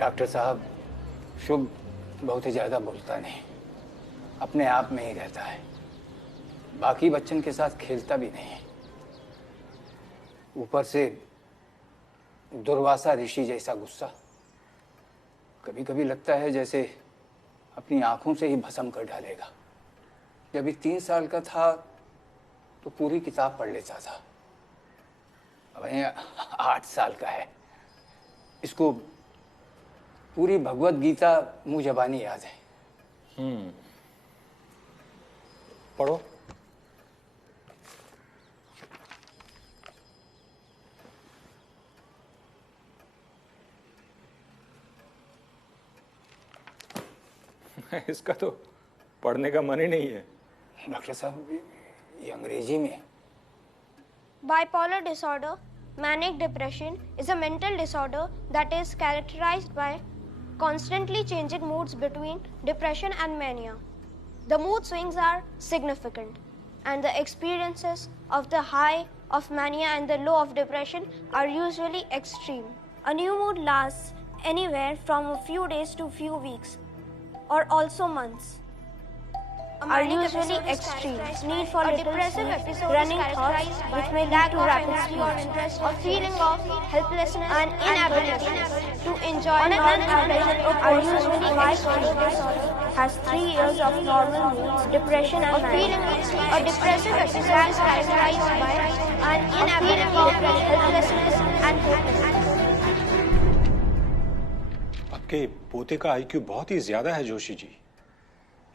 Doctor साहब, शुभ बहुत ही ज़्यादा बोलता नहीं, अपने आप में ही रहता है। बाकी बच्चन के साथ खेलता भी नहीं। ऊपर से दुर्वासा ऋषि जैसा गुस्सा। कभी कभी लगता है जैसे अपनी आंखों से ही भस्म कर डालेगा। जब ये 3 साल का था तो पूरी किताब पढ़ लेता था। अब ये 8 साल का है, इसको पूरी भगवत गीता मुंह जबानी याद है। पढ़ो। इसका तो पढ़ने का मन ही नहीं है। डॉक्टर साहब, ये अंग्रेजी में है। Bipolar disorder, manic depression, is a mental disorder that is characterized by constantly changing moods between depression and mania. The mood swings are significant, and the experiences of the high of mania and the low of depression are usually extreme. A new mood lasts anywhere from a few days to few weeks, or also months. Are usually extreme. Need for little sleep, running thoughts, which may lead to rapid speech, a feeling of helplessness and inability to enjoy non-average are usually extreme. Has 3 years of normal moods, depression and feeling a depressive episode is characterized by an inability of helplessness and hopelessness. आपके पोते का IQ बहुत ही ज्यादा है जोशी जी,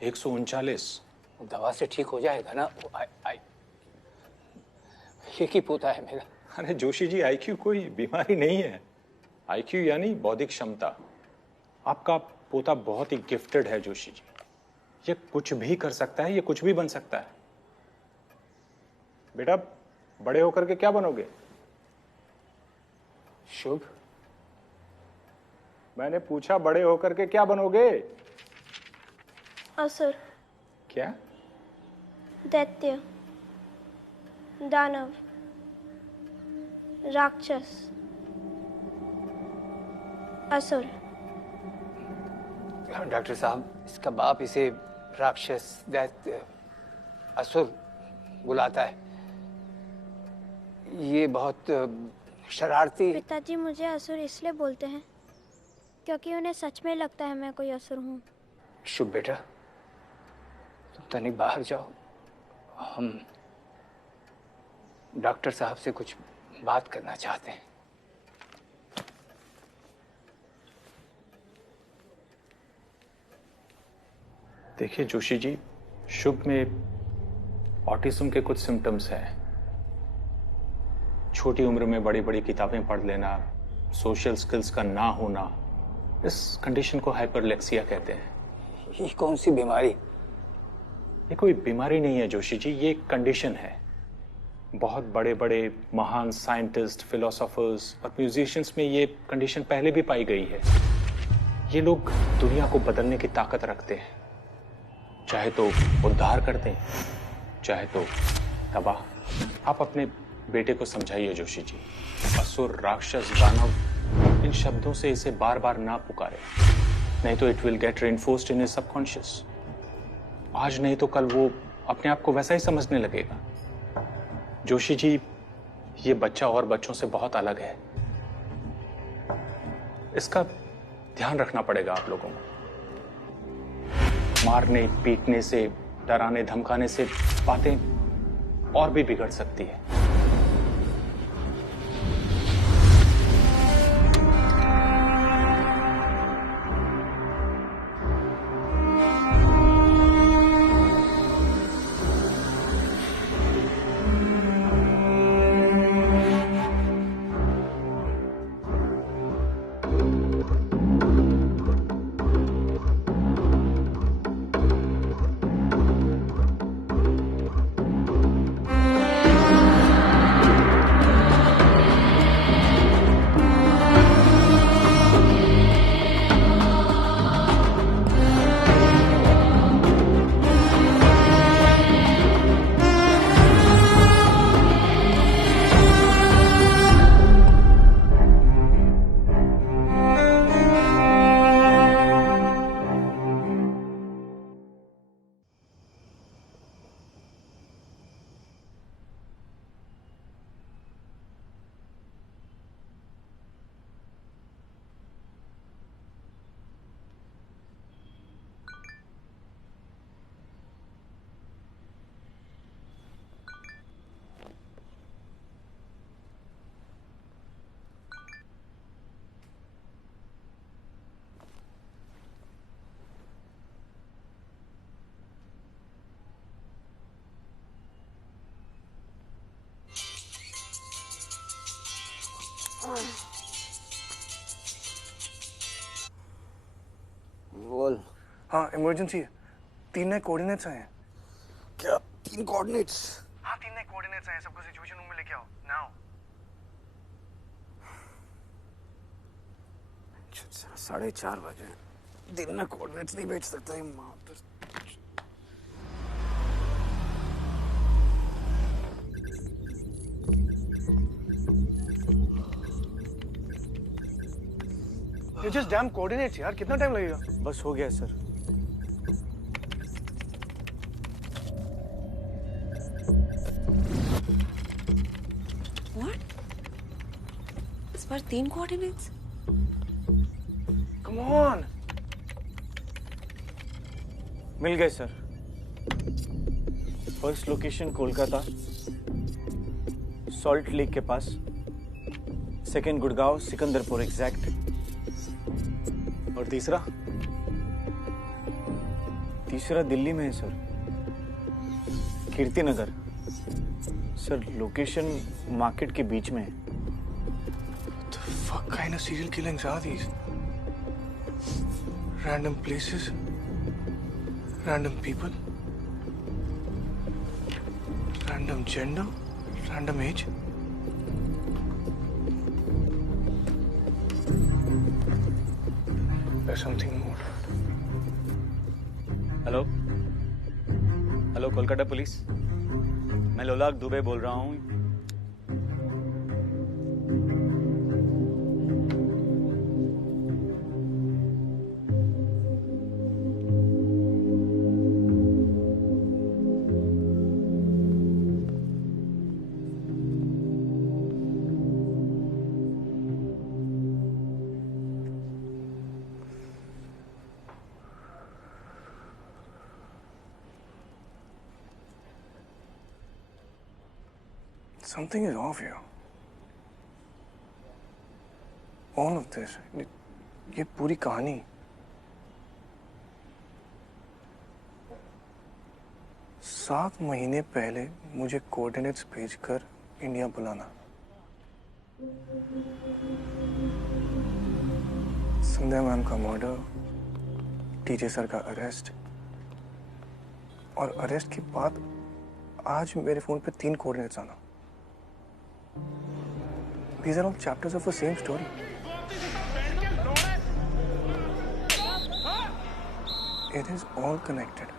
139। दवा से ठीक हो जाएगा ना? एक ही पोता है मेरा। अरे जोशी जी, आईक्यू कोई बीमारी नहीं है। आईक्यू यानी बौद्धिक क्षमता। आपका पोता बहुत ही गिफ्टेड है जोशी जी। ये कुछ भी कर सकता है, ये कुछ भी बन सकता है। बेटा, बड़े होकर के क्या बनोगे? शुभ, मैंने पूछा बड़े होकर के क्या बनोगे? असुर, क्या? दैत्य, दानव, राक्षस, असुर। डॉक्टर साहब, इसका बाप इसे राक्षस, दैत्य, असुर बुलाता है। ये बहुत शरारती। पिताजी मुझे असुर इसलिए बोलते हैं क्योंकि उन्हें सच में लगता है मैं कोई असुर हूँ। शुभ बेटा, तुम तनिक बाहर जाओ, हम डॉक्टर साहब से कुछ बात करना चाहते हैं। देखिए जोशी जी, शुभ में ऑटिज्म के कुछ सिम्टम्स हैं। छोटी उम्र में बड़ी बड़ी किताबें पढ़ लेना, सोशल स्किल्स का ना होना, इस कंडीशन को हाइपरलेक्सिया कहते हैं। ये कौन सी बीमारी? ये कोई बीमारी नहीं है जोशी जी, ये एक कंडीशन है। बहुत बड़े बड़े महान साइंटिस्ट, फिलोसोफर्स और म्यूजिशियंस में ये कंडीशन पहले भी पाई गई है। ये लोग दुनिया को बदलने की ताकत रखते हैं, चाहे तो उद्धार करते हैं, चाहे तो तबाह। आप अपने बेटे को समझाइए जोशी जी, असुर, राक्षस, दानव, इन शब्दों से इसे बार बार ना पुकारे, नहीं तो it will get reinforced in his subconscious. आज नहीं तो कल वो अपने आप को वैसा ही समझने लगेगा। जोशी जी, ये बच्चा और बच्चों से बहुत अलग है, इसका ध्यान रखना पड़ेगा आप लोगों को। मारने पीटने से, डराने धमकाने से बातें और भी बिगड़ सकती है। बोल। हाँ इमरजेंसी है, 3 नए कोऑर्डिनेट्स आए हैं। क्या 3 कोऑर्डिनेट्स? हाँ 3 नए कोऑर्डिनेट्स आए हैं, सबको सिचुएशन रूम में लेके आओ नाउ। 4:30 बजे दिन में कोऑर्डिनेट्स नहीं भेज सकता ये माँ। ये जस्ट डैम कोऑर्डिनेट्स यार, कितना टाइम लगेगा? बस हो गया सर। What? इस बार 3 कोऑर्डिनेट्स? Come on. मिल गए sir. First location Kolkata, Salt Lake के पास। Second Gurgaon, Sikandarpur exact. और तीसरा? तीसरा दिल्ली में है sir, Kirti Nagar. Sir location market के बीच में है। What the fuck kind of serial killings are these? Random places, random people, random gender, random age. There's something more. Hello hello, Kolkata police, मैं लोलाक दुबे बोल रहा हूँ। Something is off here. All of this, ये पूरी कहानी। सात महीने पहले मुझे कोऑर्डिनेट्स भेजकर इंडिया बुलाना, संध्या मैम का मर्डर, टीजे सर का अरेस्ट, और अरेस्ट के बाद आज मेरे फोन पे 3 कोऑर्डिनेट्स आना। These are all chapters of the same story. It is all connected.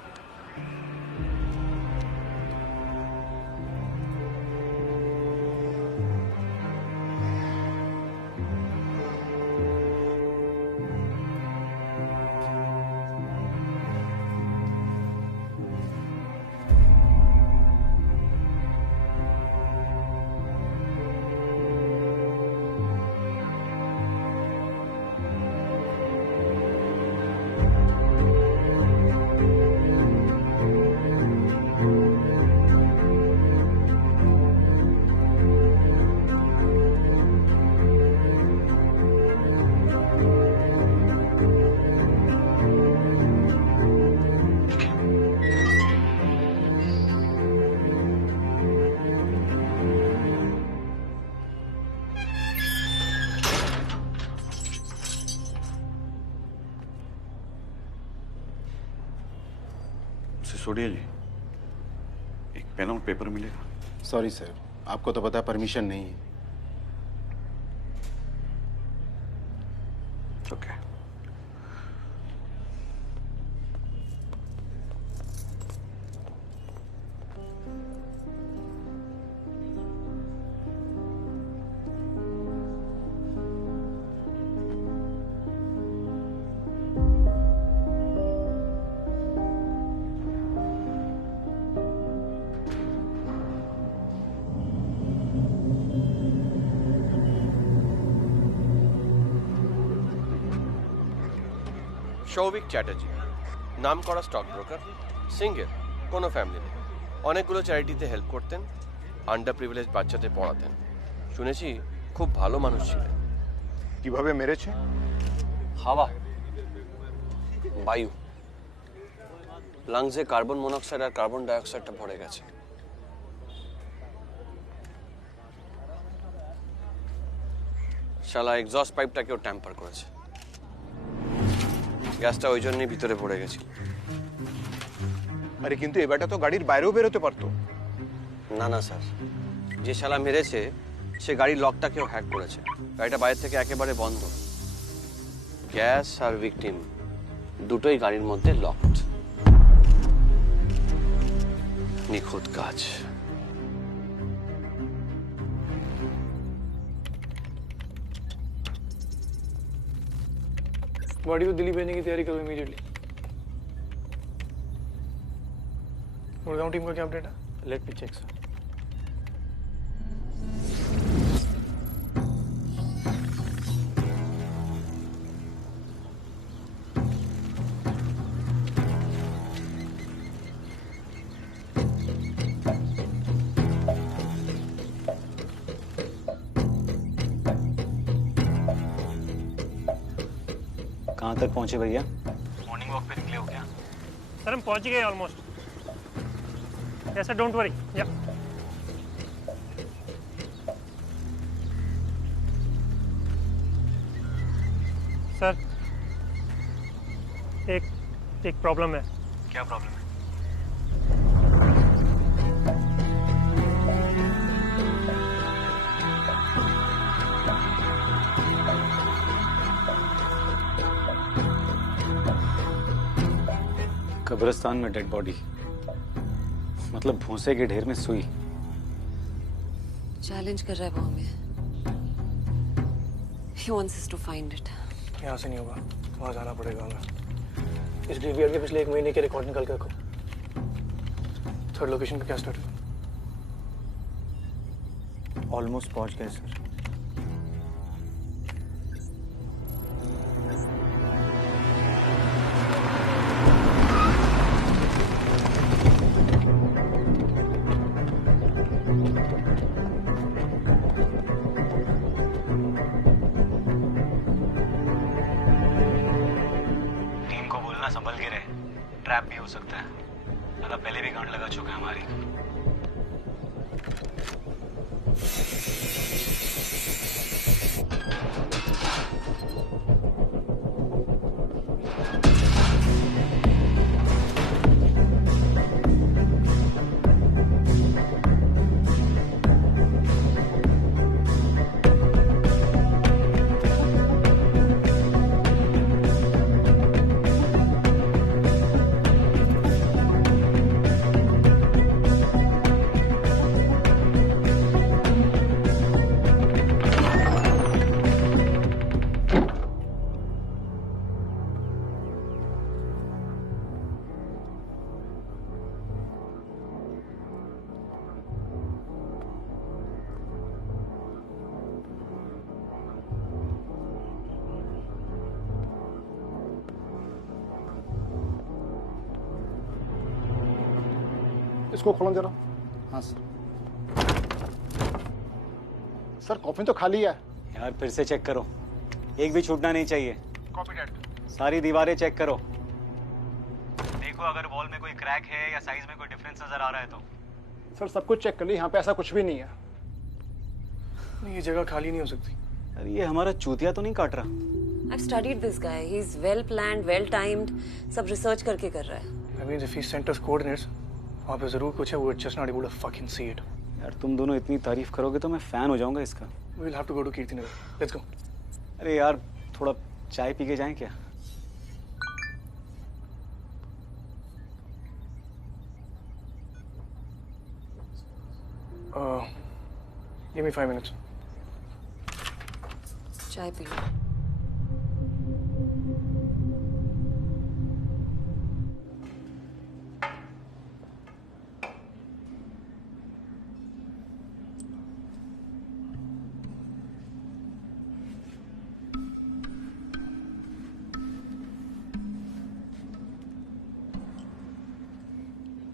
Sisodia जी, एक पेन और पेपर मिलेगा? सॉरी सर, आपको तो पता परमिशन नहीं है। ओके। সৌভিক চ্যাটার্জি, নাম করা স্টক ব্রোকার, সিঙ্গেল, কোনো ফ্যামিলি নেই। অনেকগুলো চ্যারিটিতে হেল্প করতেন, আন্ডার প্রিভিলেজ বাচ্চাদের পড়াতেন। শুনেছি খুব ভালো মানুষ ছিলেন। কিভাবে মেরেছে? হাওয়া, বায়ু, লাংসে কার্বন মনোক্সাইড আর কার্বন ডাইঅক্সাইডটা ভরে গেছে। শালা এক্সস্ট পাইপটাকেও ট্যাম্পার করেছে। গ্যাসটা ওই জন্যই ভিতরে পড়ে গেছিল। আরে কিন্তু এবারটা তো গাড়ির বাইরেও বেরোতে পারতো। না না স্যার, যে শালা মেরেছে সে গাড়ির লকটাকেও হ্যাক করেছে। গাড়িটা বাইরে থেকে একেবারে বন্ধ। গ্যাস আর ভিকটিম দুটোই গাড়ির মধ্যে লকড। নিখুঁত কাজ। बॉडी को दिल्ली भेजने की तैयारी करो इमीडिएटली। गुड़गांव टीम का क्या अपडेट है? Let me check sir. कहाँ तक पहुँचे भैया? मॉर्निंग वॉक पे निकले हो क्या? सर हम पहुंच गए almost. Yes sir, don't worry. या सर, एक प्रॉब्लम है। क्या प्रॉब्लम है? कब्रिस्तान में डेड बॉडी, मतलब भूसे के ढेर में सुई। चैलेंज कर रहा है वो हमें। He wants us to find it. यहाँ से नहीं होगा, वहाँ जाना पड़ेगा हमें। इस ग्रेवयार्ड के पिछले 1 महीने के रिकॉर्ड निकाल के रखो। थर्ड लोकेशन पे क्या स्टार्ट? ऑलमोस्ट पहुंच गए सर। संभल के रहे, ट्रैप भी हो सकता है। साला पहले भी गांड लगा चुका है हमारी। इसको खोलो जरा। हाँ सर। सर कॉफी तो खाली है। यार फिर से चेक करो, एक भी छूटना नहीं चाहिए। Copy date. सारी दीवारें चेक करो। देखो अगर वॉल में कोई क्रैक है या साइज में कोई डिफरेंस नजर आ रहा है तो। सर सब कुछ चेक कर ली, यहाँ पे ऐसा कुछ भी नहीं है। ये जगह खाली नहीं हो सकती। अरे ये हमारा चूतिया तो नहीं काट रहा? I've studied this guy. He's well planned, well timed. सब रिसर्च करके कर रहा है। That means if he sent us coordinates, वहाँ पे जरूर कुछ है। We were just not able to fucking see it. यार तुम दोनों इतनी तारीफ करोगे तो मैं फैन हो जाऊंगा इसका। We'll have to go to Kirtinagar. Let's go. अरे यार थोड़ा चाय पी के जाएं क्या? Give me 5 minutes. चाय पी लो।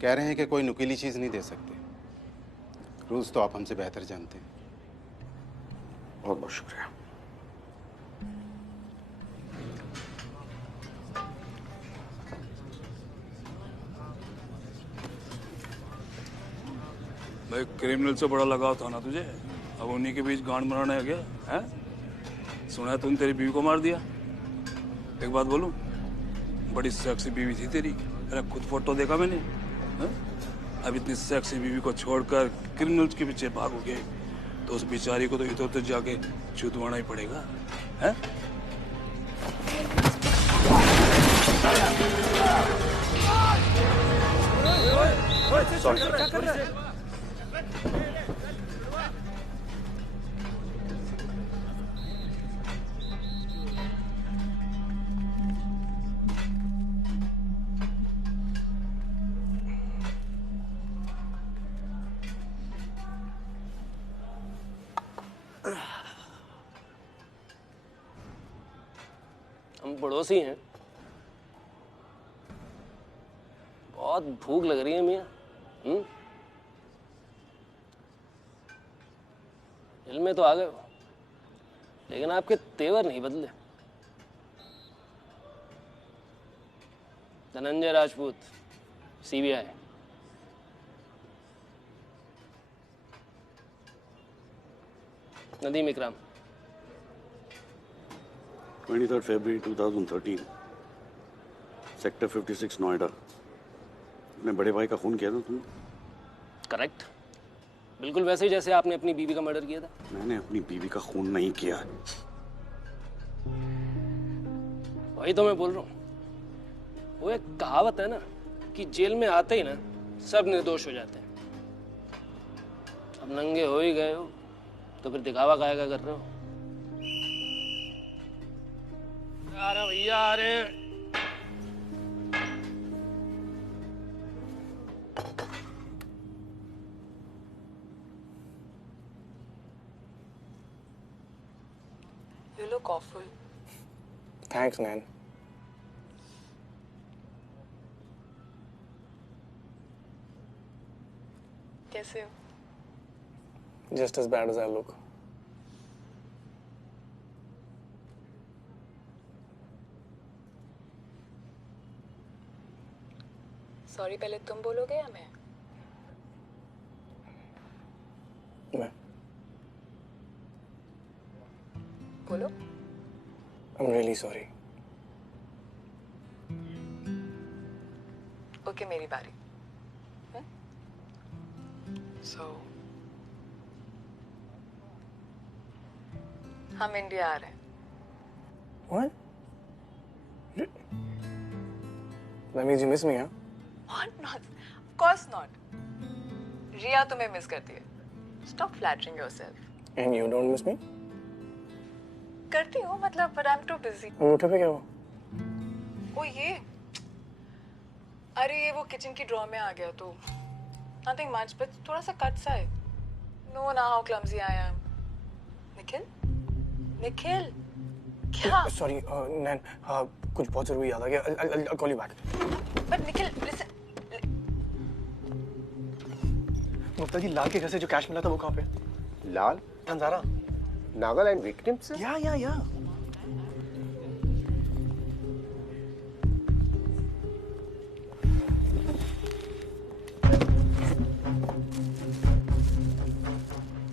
कह रहे हैं कि कोई नुकीली चीज नहीं दे सकते। रूल्स तो आप हमसे बेहतर जानते हैं। बहुत बहुत शुक्रिया। भाई क्रिमिनल से बड़ा लगाव था ना तुझे, अब उन्हीं के बीच गांड बनाने आ गया है? सुना तूने तेरी बीवी को मार दिया। एक बात बोलूं, बड़ी सेक्सी बीवी थी तेरी। अरे खुद फोटो देखा मैंने। हा? अब इतनी सेक्सी बीवी को छोड़कर क्रिमिनल्स के पीछे भागोगे तो उस बेचारी को तो इधर उधर जाके चुदवाना ही पड़ेगा। है? क्या कर रहा है? हम पड़ोसी हैं। बहुत भूख लग रही है मियाँ। दिल में तो आ गए हो, लेकिन आपके तेवर नहीं बदले। धनंजय राजपूत, सीबीआई। नदीम इकराम, 23 फरवरी 2013, सेक्टर 56 नोएडा। अपने बड़े भाई का खून किया था तुमने? करेक्ट, बिल्कुल वैसे ही जैसे आपने अपनी बीवी का मर्डर किया था। मैंने अपनी बीवी का खून नहीं किया। वही तो मैं बोल रहा हूँ। वो एक कहावत है ना कि जेल में आते ही ना सब निर्दोष हो जाते हैं। अब नंगे हो ही गए हो तो फिर दिखावा काहे का कर रहे हो? आ रहे भैया, आ रहे हैं। You look awful. Thanks, man. कैसे हो? Just as bad as I look. Sorry, पहले तुम बोलोगे या मैं? मैं। बोलो। I'm really sorry. Okay, मेरी बारी। So, हम इंडिया आ रहे हैं। What? That means you miss me, huh? What not? Of course not. रिया तुम्हें मिस करती है। Stop flattering yourself. And you don't miss me? करती हूँ मतलब, but I'm too busy. अंगूठे पे क्या हुआ? ओ ये, अरे ये वो किचन की ड्रॉ में आ गया तो nothing much, but थोड़ा सा कट सा है. No, now how clumsy I am. Nikhil? Nikhil? क्या? Sorry, Nan, कुछ बहुत जरूरी याद आ गया. I'll call you back. But Nikhil, listen. Gupta ji, लाल के घर से जो कैश मिला था वो कहाँ पे? लाल? अंजारा. नागालैंड विक्टिम्स? या. ये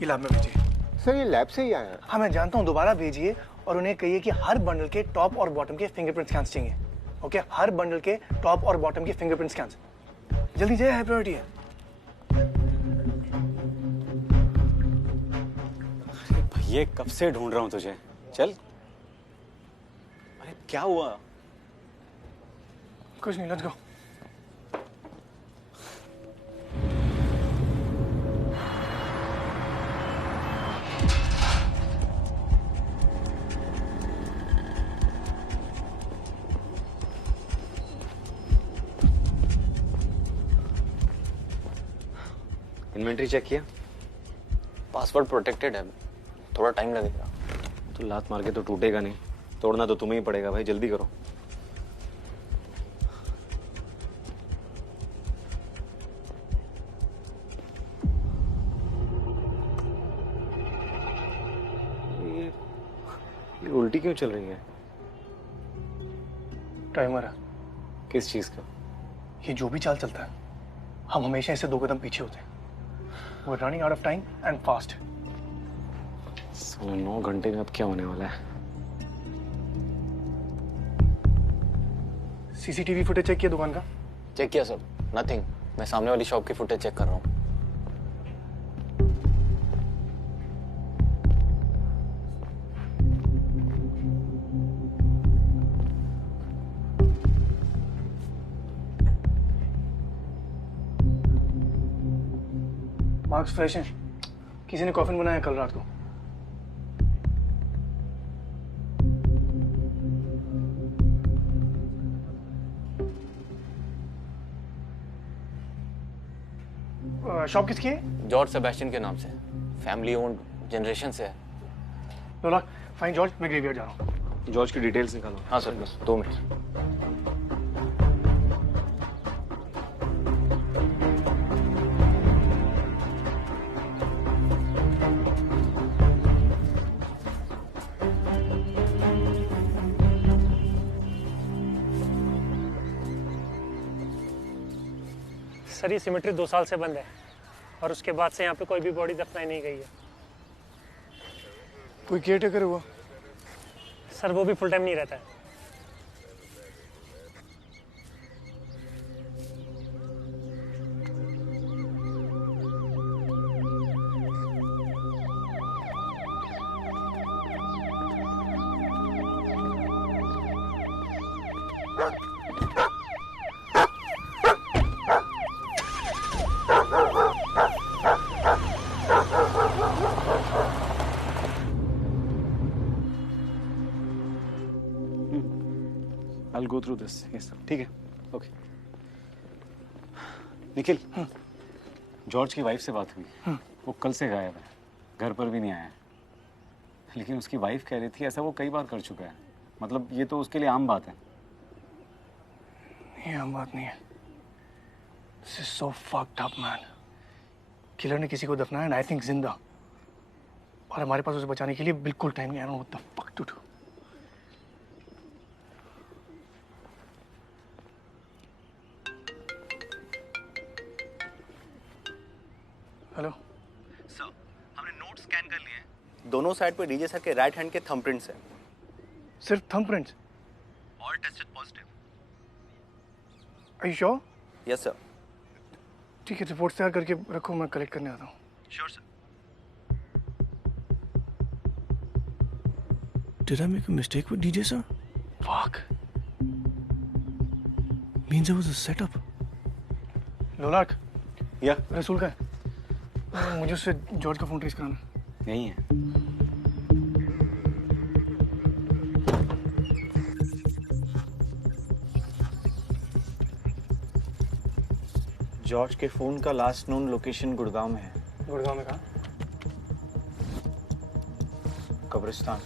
लैब में भेजिए। सर ये लैब से ही आया है। हाँ मैं जानता हूँ, दोबारा भेजिए और उन्हें कहिए कि हर बंडल के टॉप और बॉटम के फिंगरप्रिंट स्कैन्स चाहिए। ओके, हर बंडल के टॉप और बॉटम के फिंगरप्रिंट स्कैन्स। जल्दी जाइए, हाई प्रायोरिटी है। अरे भैया, कब से ढूंढ रहा हूँ तुझे। चल। अरे क्या हुआ? कुछ नहीं, लेट्स गो। इन्वेंटरी चेक किया? पासवर्ड प्रोटेक्टेड है, थोड़ा टाइम लगेगा। तो लात मार के तो टूटेगा नहीं, तोड़ना तो तुम्हें ही पड़ेगा भाई, जल्दी करो। ये उल्टी क्यों चल रही है? टाइमर है। किस चीज का? ये जो भी चाल चलता है, हम हमेशा इससे 2 कदम पीछे होते हैं। We're running out of time and fast. 9 घंटे में अब क्या होने वाला है? सीसीटीवी फुटेज चेक किया दुकान का? चेक किया सर, नथिंग। मैं सामने वाली शॉप की फुटेज चेक कर रहा हूँ। मार्क्स फ्रेश हैं। किसी ने कॉफिन बनाया कल रात को। शॉप किसकी है? जॉर्ज सेबेस्टियन के नाम से, फैमिली ओन्ड, जनरेशन से है। लोला, फाइन जॉर्ज, मैं ग्रेवयार्ड जा रहा हूँ। जॉर्ज की डिटेल्स निकालो। हाँ सर, बस 2 मिनट। सर ये सिमेट्री 2 साल से बंद है और उसके बाद से यहाँ पे कोई भी बॉडी दफनाई नहीं गई है। कोई केयर टेकर हुआ? सर वो भी फुल टाइम नहीं रहता है। I'll go through this. Yes sir. ठीक है. Okay. निखिल, जॉर्ज की वाइफ से बात हुई। वो कल से गायब है, घर पर भी नहीं आया है। लेकिन उसकी वाइफ कह रही थी ऐसा वो कई बार कर चुका है। मतलब ये तो उसके लिए आम बात है। ये आम बात नहीं है। This is so fucked up, man. Killer ने किसी को दफनाया and I think जिंदा। और हमारे पास उसे बचाने के लिए बिल्कुल टाइम नहीं। I don't know what the fuck to do. Hello sir, हमने नोट स्कैन कर लिए हैं। दोनों साइड पे डीजे सर के राइट हैंड के थंबप्रिंट्स हैं। सिर्फ thumbprints? All tested positive. Are you sure? Yes sir. ठीक है, रिपोर्ट तैयार करके रखो, मैं कलेक्ट करने आता हूँ। Sure sir. Did I make a mistake with DJ sir? Fuck. Means it was a setup. लोलाक। या? रसूल का है? मुझे उससे जॉर्ज का फोन ट्रेस कराना। यही है। जॉर्ज के फोन का लास्ट नोन लोकेशन गुड़गांव में है। गुड़गांव में कहाँ? कब्रिस्तान।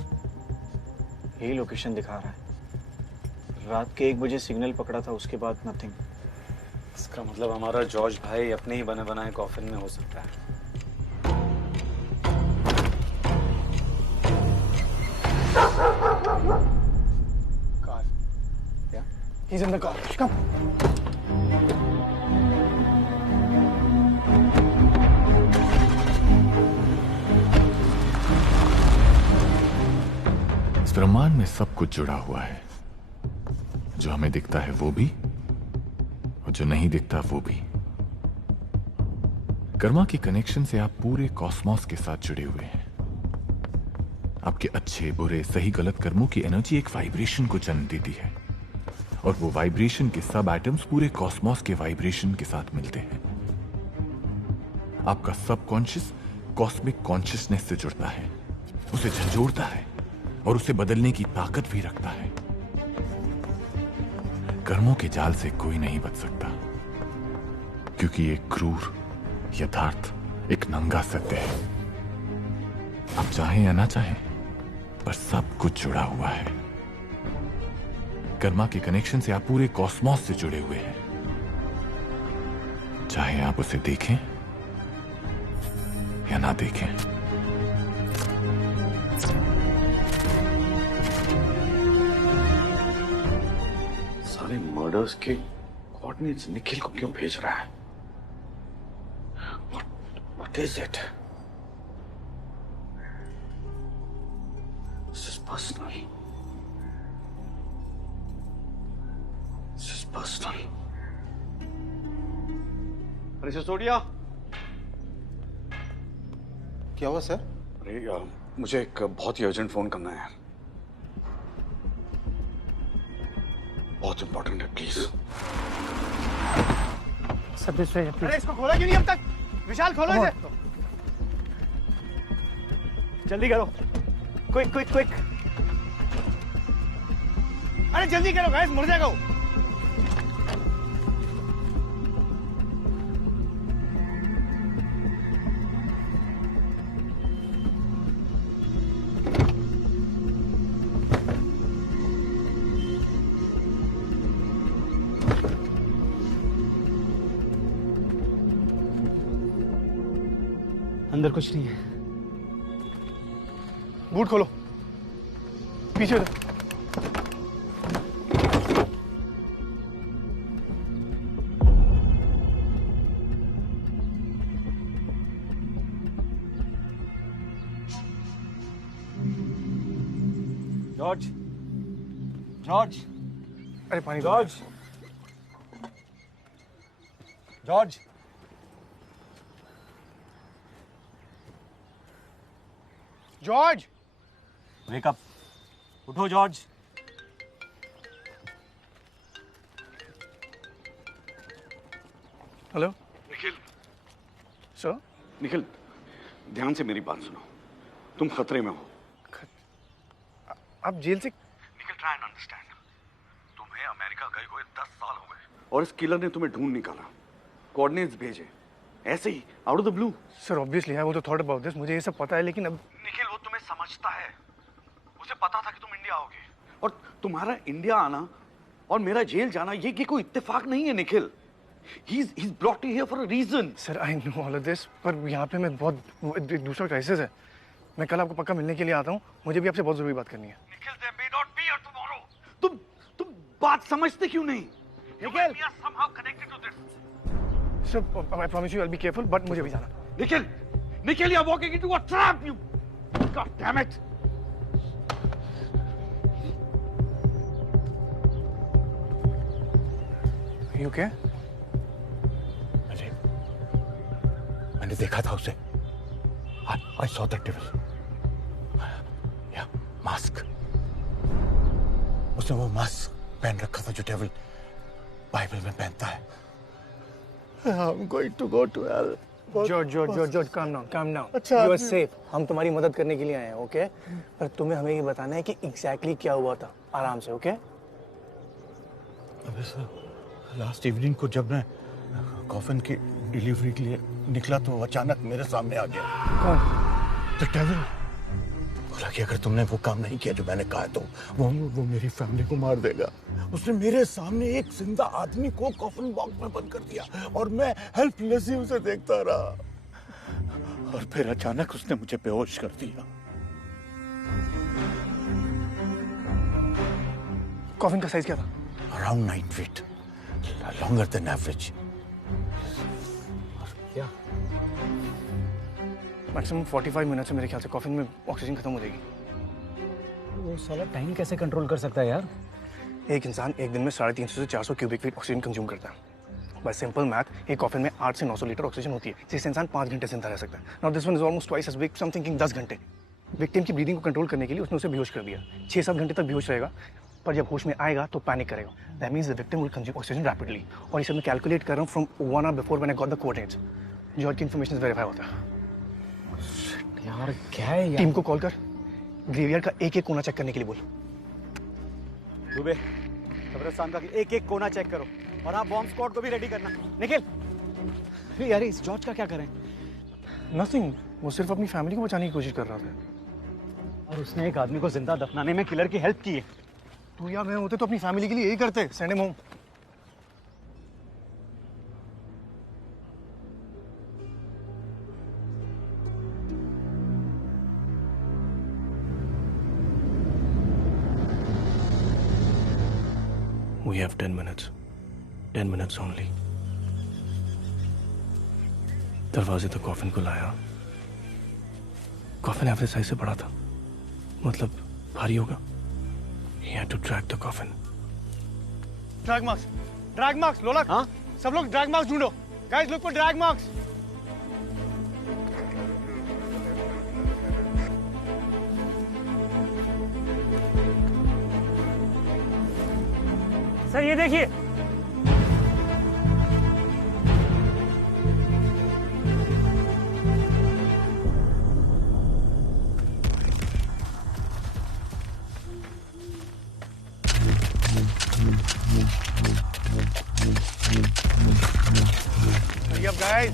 यही लोकेशन दिखा रहा है। रात के 1 बजे सिग्नल पकड़ा था, उसके बाद नथिंग। इसका मतलब हमारा जॉर्ज भाई अपने ही बने बनाए कॉफिन में हो सकता है। Car. Yeah. He's in the car. Come. इस ब्रह्मांड में सब कुछ जुड़ा हुआ है। जो हमें दिखता है वो भी, और जो नहीं दिखता वो भी। कर्मा के कनेक्शन से आप पूरे कॉस्मोस के साथ जुड़े हुए हैं। आपके अच्छे बुरे सही गलत कर्मों की एनर्जी एक वाइब्रेशन को जन्म देती है, और वो वाइब्रेशन के सब एटम्स पूरे कॉस्मोस के वाइब्रेशन के साथ मिलते हैं। आपका सबकॉन्शियस कॉस्मिक कॉन्शियसनेस से जुड़ता है, उसे झंझोड़ता है और उसे बदलने की ताकत भी रखता है। कर्मों के जाल से कोई नहीं बच सकता, क्योंकि एक क्रूर यथार्थ एक नंगा सत्य है। आप चाहें या ना चाहें, पर सब कुछ जुड़ा हुआ है। कर्मा के कनेक्शन से आप पूरे कॉस्मोस से जुड़े हुए हैं, चाहे आप उसे देखें या ना देखें। सारे मर्डर्स के कोऑर्डिनेट्स निखिल को क्यों भेज रहा है? What is it? This is personal. This person. अरे सिसोदिया, क्या हुआ सर? अरे मुझे एक बहुत ही अर्जेंट फोन करना है, बहुत इंपॉर्टेंट है, प्लीज। सब दिस वे प्लीज। अरे इसको खोला क्यों नहीं अब तक? विशाल खोलो इसे। जल्दी करो, क्विक क्विक क्विक। अरे जल्दी करो गाइस, मर जाएगा वो। अंदर कुछ नहीं है। बूट खोलो, पीछे दो। जॉर्ज, जॉर्ज, अरे पानी। George, George, George, wake up, उठो George. Hello Nikhil. Sir? Nikhil, ध्यान से मेरी बात सुनो, तुम खतरे में हो। आप जेल से? Nikhil, try and understand. तुम्हें अमेरिका गए हुए 10 साल हो गए और इस किलर ने तुम्हें ढूंढ निकाला, कोऑर्डिनेट्स भेजे, ऐसे ही out of the blue. Sir obviously I was thought about this, मुझे ये सब पता है, लेकिन अब निखिल, वो तुम्हें समझता है, उसे पता था कि तुम इंडिया आओगे, और तुम्हारा इंडिया आना और मेरा जेल जाना ये कोई इत्तेफाक नहीं है Nikhil. He's brought you here for a reason. Sir I know all of this, पर यहाँ पे मैं बहुत दूसरा क्राइसिस है। मैं कल आपको पक्का मिलने के लिए आता हूँ, मुझे भी आपसे बहुत जरूरी बात करनी है। Nikhil, there may not be here tomorrow. तुम बात समझते क्यों नहीं? Nikhil, we are somehow connected to this. Sir I promise you I'll be careful, but मुझे भी जाना। Nikhil, you're walking into a trap. You, God damn it. Are you okay? मैंने देखा था उसे। I saw that devil. Yeah, mask. उसने वो mask पहन रखा था जो डेविल बाइबल में पहनता है। I'm going to go to hell. George, calm down. अच्छा, You are safe. हम तुम्हारी मदद करने के लिए आए हैं, ओके? पर तुम्हें हमें ये बताना है कि एग्जैक्टली क्या हुआ था, आराम से, ओके? अबे सर, लास्ट इवनिंग को जब मैं कॉफिन की डिलीवरी के लिए निकला तो अचानक मेरे सामने आ गया। कौन? The devil. बोला कि अगर तुमने वो काम नहीं किया जो मैंने कहा तो वो मेरी फैमिली को मार देगा। उसने मेरे सामने एक जिंदा आदमी को कॉफिन बॉक्स में बंद कर दिया और मैं हेल्पलेसली उसे देखता रहा, और फिर अचानक उसने मुझे बेहोश कर दिया। कॉफिन का साइज क्या था? Around 9 feet, longer than average. क्या? मैक्सिमम 45 मिनट से मेरे ख्याल से कॉफिन में ऑक्सीजन खत्म हो जाएगी। वो साला टाइम कैसे कंट्रोल कर सकता है यार? एक इंसान एक दिन में 350 से 400 क्यूबिक फीट ऑक्सीजन कंज्यूम करता है। बाय सिंपल मैथ एक कॉफिन में 8 से 900 लीटर ऑक्सीजन होती है, जिससे इंसान 5 घंटे जिंदा रह सकता है। Now this one is almost twice as big, some thinking 10 घंटे। विक्टिम की ब्रीदिंग को कंट्रोल करने के लिए उसने उसे बेहोश कर दिया। 6-7 घंटे तक बेहोश रहेगा, पर जब होश में आएगा तो पैनिक करेगा। That means the victim will consume oxygen rapidly. और इसे मैं कैलकुलेट कर रहा हूँ from 1 hour before when I got the coordinates. George की इन्फॉर्मेशन वेरीफाई होता है। यार क्या है यार? टीम को कॉल कर, ग्रेवयार्ड का एक-एक कोना चेक करने के लिए बोल। दुबे, कब्रिस्तान का एक-एक कोना चेक करो, और आप बॉम्ब स्क्वाड को भी रेडी करना। निखिल, यार इस जॉर्ज का क्या करें? नथिंग, वो सिर्फ अपनी फैमिली को बचाने की कोशिश कर रहा था। और उसने एक आदमी को जिंदा दफनाने में किलर की हेल्प की है। तू या मैं होते तो अपनी फैमिली के लिए यही करते, send him home. We have 10 minutes. 10 minutes only. दरवाजे तक कॉफिन को लाया। कॉफिन एवरेज साइज से बड़ा था, मतलब भारी होगा। He had to track the coffin. Drag marks. Drag marks लोलक। हाँ? सब लोग ड्रैग मार्क्स ढूंढो। Guys look for drag marks. Sir ये देखिए। Hurry up, guys.